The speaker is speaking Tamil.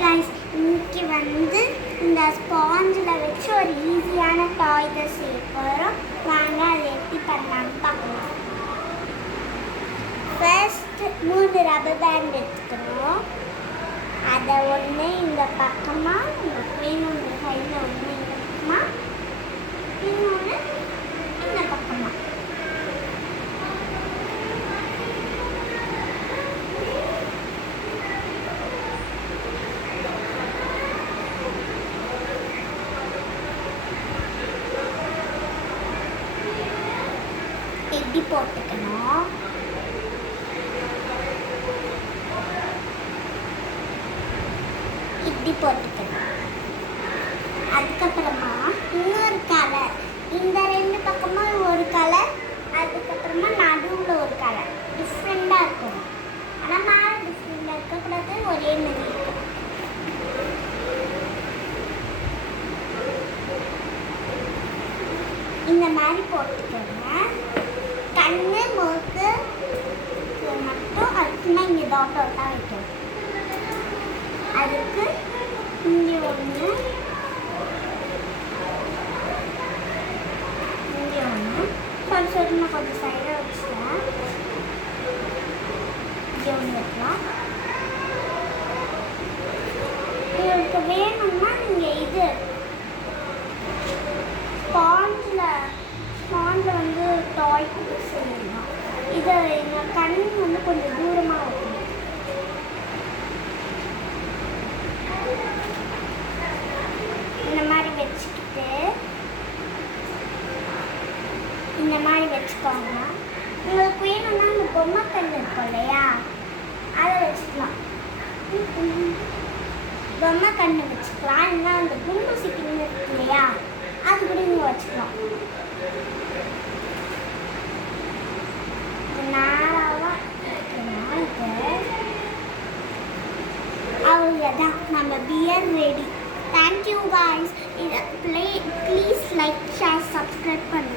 guys, இன்னைக்கு வந்து இந்த ஸ்பாஞ்சில் வச்சு ஒரு ஈஸியான டாய் தான் செய்ய போகிறோம். வாங்க அதை எப்படி பண்ணலாம்னு பார்க்கலாம். ஃபர்ஸ்ட் 3 ரப்பர் பேண்ட் எடுத்துக்கணும். அதை ஒன்று இந்த பக்கமாக வேணும், இந்த சைடில் ஒன்று இந்த பக்கமாக, இன்னொன்று இந்த பக்கமாக. இப்படி போட்டுக்கணும். இப்படி போட்டுக்கணும். அதுக்கப்புறமா இன்னொரு கலர், இந்த 2 பக்கமும் ஒரு கலர், அதுக்கப்புறமா நடுவில் ஒரு கலர் டிஃப்ரெண்டாக இருக்கும். ஆனால் மேலே டிஃப்ரெண்டாக இருக்கக்கூடாது, ஒரே மாதிரி இருக்கும். இந்த மாதிரி போட்டுக்கோங்க. கண்ணு மூக்கு மட்டும் அதுக்குன்னா இங்கே டாட்டாக வைக்கணும். அதுக்கு இங்கே ஒன்று, இங்கே ஒன்று சொல்லி நான் கொஞ்சம் சைடாக வச்சுட்டேன். இங்கே ஒன்று வைக்கலாம். உங்களுக்கு வேணும்னா நீங்கள் இது ஸ்பாஞ்சில் வந்து டாய் செய்யலாம். இதை எங்கள் கண் வந்து கொஞ்சம் தூரமாக வைக்கணும். இந்த மாதிரி வச்சுக்கிட்டு இந்த மாதிரி வச்சுக்கோங்க. உங்களுக்கு வேணும்னா அந்த பொம்மை கண் இருக்கும் இல்லையா, அதை வச்சுக்கலாம். பொம்மை கண் வச்சுக்கலாம். இல்லைன்னா அந்த குண்டு சிக்கிங் இருக்கு இல்லையா, அது கூட நீங்கள் வச்சுக்கலாம். நேராக வைக்கணும். இது அவ்வளோதான், நம்ம பியர் ரெடி. Thank you guys. இதை ப்ளீஸ் லைக் ஷேர் சப்ஸ்கிரைப் பண்ணுங்கள்.